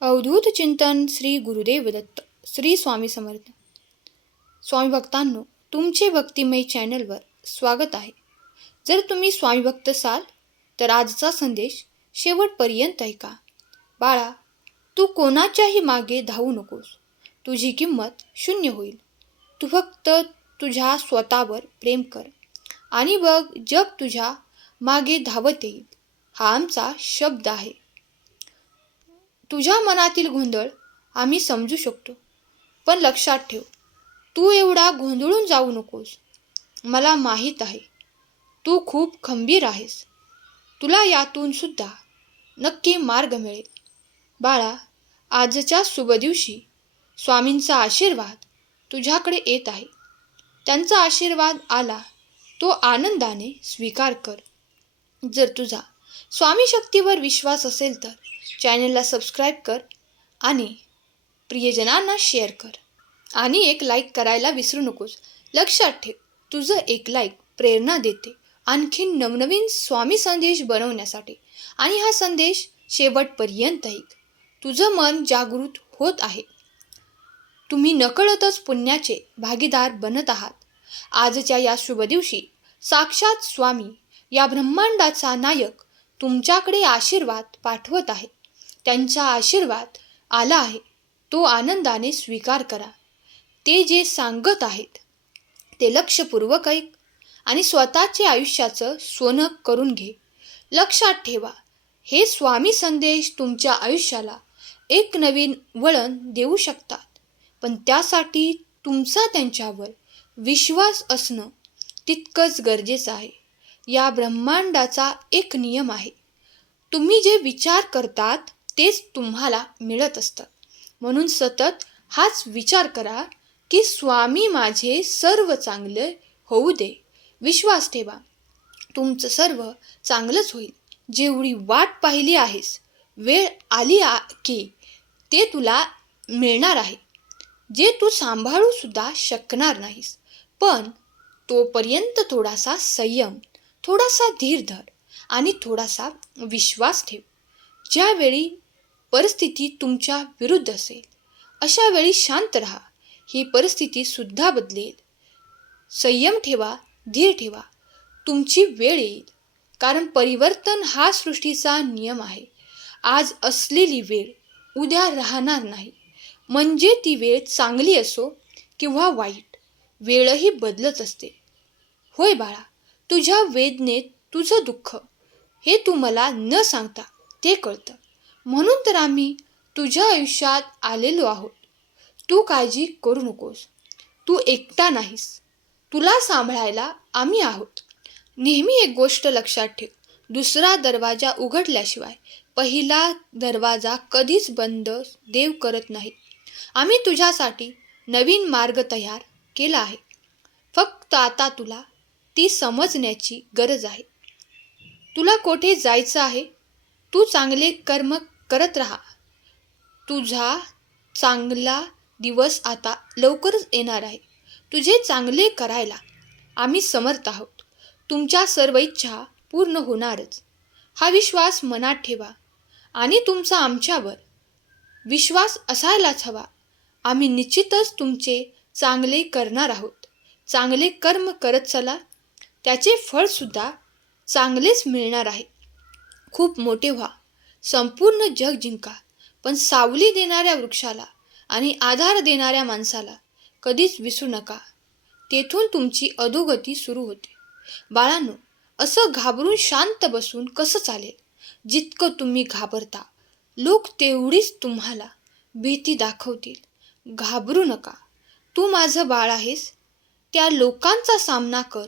अवधूत चिंतन श्री गुरुदेव दत्त श्री स्वामी समर्थ. स्वामी भक्तांनो, तुमचे भक्तिमय चॅनलवर स्वागत आहे. जर तुम्ही स्वामी भक्त असाल तर आजचा संदेश शेवटपर्यंत ऐका. बाळा, तू कोणाच्याही मागे धावू नकोस. तुझी किंमत शून्य होईल. तू फक्त तुझ्या स्वतःवर प्रेम कर आणि बघ, जग तुझ्या मागे धावत येईल. हा आमचा शब्द आहे. तुझ्या मनातील गोंधळ आम्ही समजू शकतो, पण लक्षात ठेव, तू एवढा गोंधळून जाऊ नकोस. मला माहीत आहे, तू खूप खंबीर आहेस. तुला यातून सुद्धा नक्की मार्ग मिळेल. बाळा, आजच्या शुभ दिवशी स्वामींचा आशीर्वाद तुझ्याकडे येत आहे. त्यांचा आशीर्वाद आला तो आनंदाने स्वीकार कर. जर तुझा स्वामी शक्तीवर विश्वास असेल तर चॅनलला सबस्क्राईब कर आणि प्रियजनांना शेअर कर आणि एक लाईक करायला विसरू नकोस. लक्षात ठेव, तुझं एक लाईक प्रेरणा देते आणखीन नवनवीन स्वामी संदेश बनवण्यासाठी. आणि हा संदेश शेवटपर्यंत ऐक. तुझं मन जागृत होत आहे. तुम्ही नकळतच पुण्याचे भागीदार बनत आहात. आजच्या या शुभ दिवशी साक्षात स्वामी, या ब्रह्मांडाचा नायक, तुमच्याकडे आशीर्वाद पाठवत आहे. त्यांचा आशीर्वाद आला आहे तो आनंदाने स्वीकार करा. ते जे सांगत आहेत ते लक्षपूर्वक ऐक आणि स्वतःचे आयुष्याचं सोनं करून घे. लक्षात ठेवा, हे स्वामी संदेश तुमच्या आयुष्याला एक नवीन वळण देऊ शकतात, पण त्यासाठी तुमचा त्यांच्यावर विश्वास असणं तितकंच गरजेचं आहे. या ब्रह्मांडाचा एक नियम आहे, तुम्ही जे विचार करतात तेच तुम्हाला मिळत असतं. म्हणून सतत हाच विचार करा की स्वामी माझे सर्व चांगले होऊ दे. विश्वास ठेवा, तुमचं सर्व चांगलंच होईल. जेवढी वाट पाहिली आहेस, वेळ आली की ते तुला मिळणार आहे, जे तू सांभाळू सुद्धा शकणार नाहीस. पण तोपर्यंत थोडासा संयम, थोडासा धीर धर आणि थोडासा विश्वास ठेव. ज्यावेळी परिस्थिती तुमच्या विरुद्ध असेल, अशा वेळी शांत राहा. ही परिस्थिती सुद्धा बदलेल. संयम ठेवा, धीर ठेवा. तुमची वेळ येईल, कारण परिवर्तन हा सृष्टीचा नियम आहे. आज असलेली वेळ उद्या राहणार नाही. म्हणजे ती वेळ चांगली असो किंवा वाईट, वेळही बदलत असते. होय बाळा, तुझ्या वेदनेत तुझं दुःख हे तू मला न सांगता ते कळतं. म्हणून तर आम्ही तुझ्या आयुष्यात आलेलो आहोत. तू काळजी करू नकोस. तू एकटा नाहीस. तुला सांभाळायला आम्ही आहोत. नेहमी एक गोष्ट लक्षात ठेव, दुसरा दरवाजा उघडल्याशिवाय पहिला दरवाजा कधीच बंद देव करत नाही. आम्ही तुझ्यासाठी नवीन मार्ग तयार केला आहे. फक्त आता तुला ती समजण्याची गरज आहे. तुला कोठे जायचं आहे? तू चांगले कर्म करत राहा. तुझा चांगला दिवस आता लवकरच येणार आहे. तुझे चांगले करायला आम्ही समर्थ आहोत. तुमच्या सर्व इच्छा पूर्ण होणारच. हा विश्वास मनात ठेवा आणि तुमचा आमच्यावर विश्वास असायलाच हवा. आम्ही निश्चितच तुमचे चांगले करणार आहोत. चांगले कर्म करत चला, त्याचे फळसुद्धा चांगलेच मिळणार आहे. खूप मोठे व्हा, संपूर्ण जग जिंका, पण सावली देणाऱ्या वृक्षाला आणि आधार देणाऱ्या माणसाला कधीच विसरू नका. तेथून तुमची अधोगती सुरू होते. बाळांनो, असं घाबरून शांत बसून कसं चालेल? जितकं तुम्ही घाबरता, लोक तेवढीच तुम्हाला भीती दाखवतील. घाबरू नका. तू माझं बाळ आहेस. त्या लोकांचा सामना कर.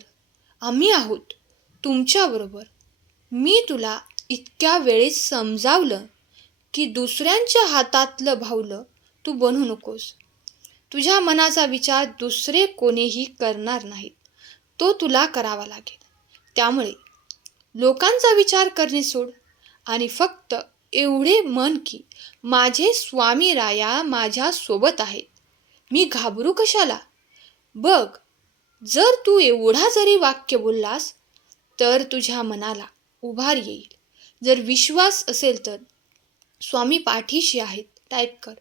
आम्ही आहोत तुमच्याबरोबर. मी तुला इतक्या वेळेस समजावलं की दुसऱ्यांच्या हातातलं भावलं तू बनू नकोस. तुझ्या मनाचा विचार दुसरे कोणीही करणार नाहीत, तो तुला करावा लागेल. त्यामुळे लोकांचा विचार करणे सोड आणि फक्त एवढे म्हण की माझे स्वामी राया माझ्या सोबत आहेत. मी घाबरू कशाला? बघ, जर तू एवढा जरी वाक्य बोललास तर तुझ्या मनाला उभार येईल. जर विश्वास असेल तर स्वामी पाठीशी आहेत. टाईप कर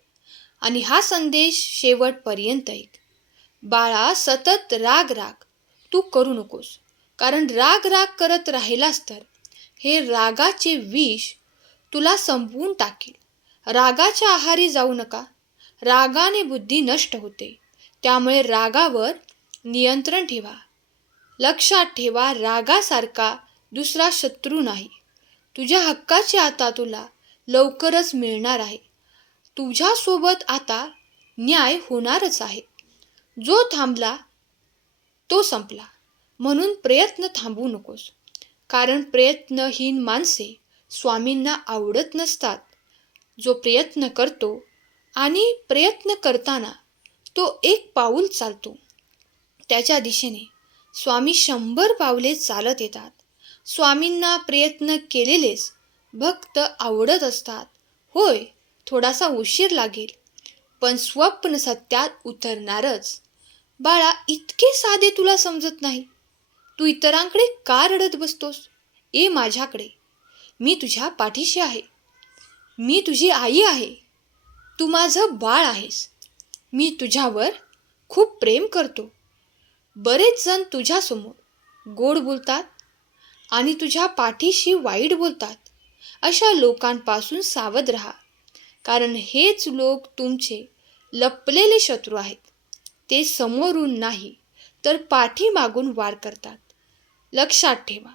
आणि हा संदेश शेवटपर्यंत ऐक. बाळा, सतत राग राग तू करू नकोस, कारण राग राग करत राहिलास तर हे रागाचे विष तुला संपवून टाकेल. रागाच्या आहारी जाऊ नका. रागाने बुद्धी नष्ट होते. त्यामुळे रागावर नियंत्रण ठेवा. लक्षात ठेवा, रागासारखा दुसरा शत्रू नाही. तुझ्या हक्काचे आता तुला लवकरच मिळणार आहे. तुझ्यासोबत आता न्याय होणारच आहे. जो थांबला तो संपला. म्हणून प्रयत्न थांबवू नकोस, कारण प्रयत्नहीन माणसे स्वामींना आवडत नसतात. जो प्रयत्न करतो आणि प्रयत्न करताना तो एक पाऊल चालतो, त्याच्या दिशेने स्वामी 100 पावले चालत येतात. स्वामींना प्रयत्न केलेलेच भक्त आवडत असतात. होय, थोडासा उशीर लागेल, पण स्वप्न सत्यात उतरणारच. बाळा, इतके साधे तुला समजत नाही. तू इतरांकडे का रडत बसतोस? ये माझ्याकडे. मी तुझ्या पाठीशी आहे. मी तुझी आई आहे. तू माझं बाळ आहेस. मी तुझ्यावर खूप प्रेम करतो. बरेच जण तुझ्यासमोर गोड बोलतात आणि तुझ्या पाठीशी वाईट बोलतात. अशा लोकांपासून सावध राहा, कारण हेच लोक तुमचे लपलेले शत्रू आहेत. ते समोरून नाही तर पाठीमागून वार करतात. लक्षात ठेवा,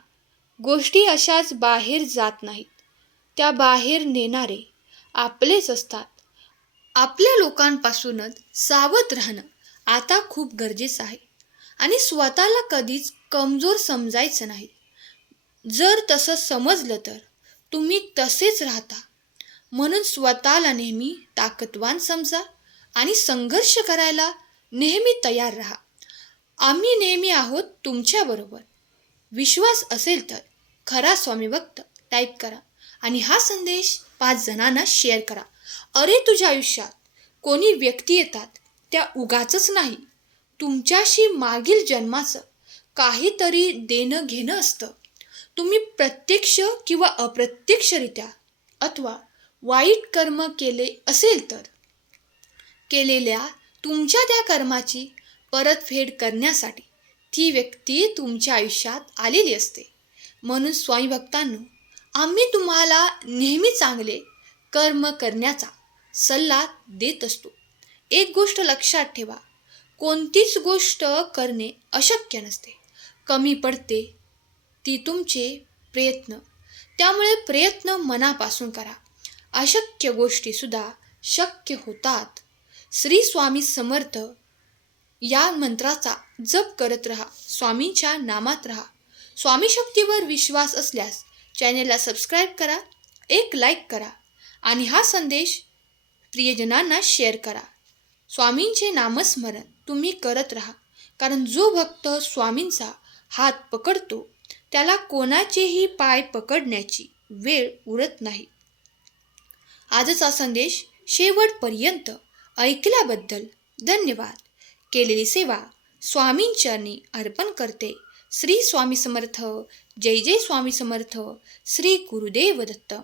गोष्टी अशाच बाहेर जात नाहीत. त्या बाहेर नेणारे आपलेच असतात. आपल्या लोकांपासूनच सावध राहणं आता खूप गरजेचं आहे आणि स्वतःला कधीच कमजोर समजायचं नाही. जर तसं समजलं तर तुम्ही तसेच राहता. म्हणून स्वतःला नेहमी ताकदवान समजा आणि संघर्ष करायला नेहमी तयार राहा. आम्ही नेहमी आहोत तुमच्याबरोबर. विश्वास असेल तर खरा स्वामी भक्त टाईप करा आणि हा संदेश 5 जणांना शेअर करा. अरे, तुझ्या आयुष्यात कोणी व्यक्ती येतात त्या उगाचच नाही. तुमच्याशी मागील जन्माचं काहीतरी देणं घेणं असतं. तुम्ही प्रत्यक्ष किंवा अप्रत्यक्षरित्या अथवा वाईट कर्म केले असेल तर केलेल्या तुमच्या त्या कर्माची परतफेड करण्यासाठी ती व्यक्ती तुमच्या आयुष्यात आलेली असते. म्हणून स्वामी भक्तांनो, आम्ही तुम्हाला नेहमी चांगले कर्म करण्याचा सल्ला देत असतो. एक गोष्ट लक्षात ठेवा, कोणतीच गोष्ट करणे अशक्य नसते. कमी पडते ती तुमचे प्रयत्न. त्यामुळे प्रयत्न मनापासून करा. अशक्य गोष्टीसुद्धा शक्य होतात. श्री स्वामी समर्थ या मंत्राचा जप करत राहा. स्वामींच्या नामात राहा. स्वामी शक्तीवर विश्वास असल्यास चॅनेलला सबस्क्राईब करा, एक लाईक करा आणि हा संदेश प्रियजनांना शेअर करा. स्वामींचे नामस्मरण तुम्ही करत राहा, कारण जो भक्त स्वामींचा हात पकडतो त्याला कोणाचेही पाय पकडण्याची वेळ उरत नाही. आजचा संदेश शेवटपर्यंत ऐकल्याबद्दल धन्यवाद. केलेली सेवा स्वामींचरणी अर्पण करते. श्री स्वामी समर्थ. जय जय स्वामी समर्थ. श्री गुरुदेव दत्त.